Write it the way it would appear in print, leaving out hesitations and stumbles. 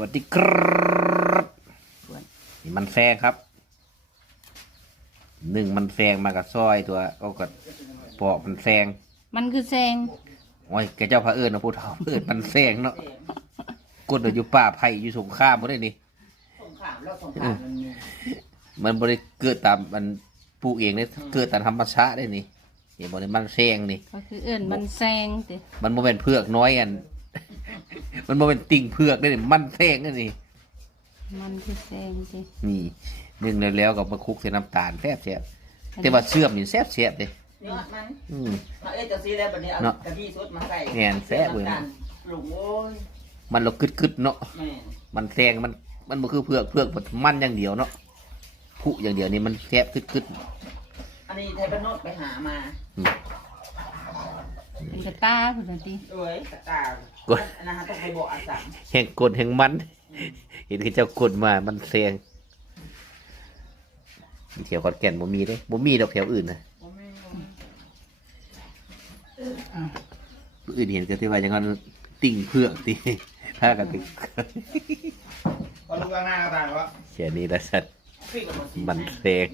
วัสดีครับนี่มันแซงครับหนึ่งมันแซงมากับซอยตัวก็ปอกมันแซงมันคือแซงโอ้ยแกเจ้าพระเอิญนะพูดเท่าเอิญมันแซงเนาะกดอยู่ป่าไผ่อยู่สงครามบ่ได้นี่มันบริเกิดตามมันปลูกเองเลยเกิดตามธรรมชาติได้นี่เห็นบ่ได้มันแซงนี่ก็คือเอิ้นมันแซงติมันโมเป็นเผือกน้อยอัน มันโมเป็นติ่งเผือกได้นี่มันแซงได้นี่มันคือแซงตินี่นึ่งแล้วก็มาคลุกใส่น้ำตาลแซ่บแต่ว่าเชื่อมนี่แซ่บเลยเนื้อมันเอาจะซีแล้วบัดนี้เอากะทิสดมาใส่แง่แซ่บเลยหลงโอ้ยมันเรากึดเนาะมันแซงมันบ่คือเผือกมันอย่างเดียวเนาะผู้อย่างเดียวนี่มันแซ่บกึดอันนี้ไทยบ้านนอกไปหามาเป็นกระตาพุ่นน่ะติเอ้ยกระตาอันนั้นต้องไปบอกอาสามแห่งกดแห่งมันเห็นคือเจ้ากดมามันแซงแถวขอนแก่นบ่มีเด้บ่มีดอกแถวอื่นนะอื่นเห็นก็ที่ว่าอย่างนั้นติ่งเผือกติถ้ากันติ่งก็รู้ว่าหน้าก็ต่างวะแค่นี้ละสัตว์มันแซง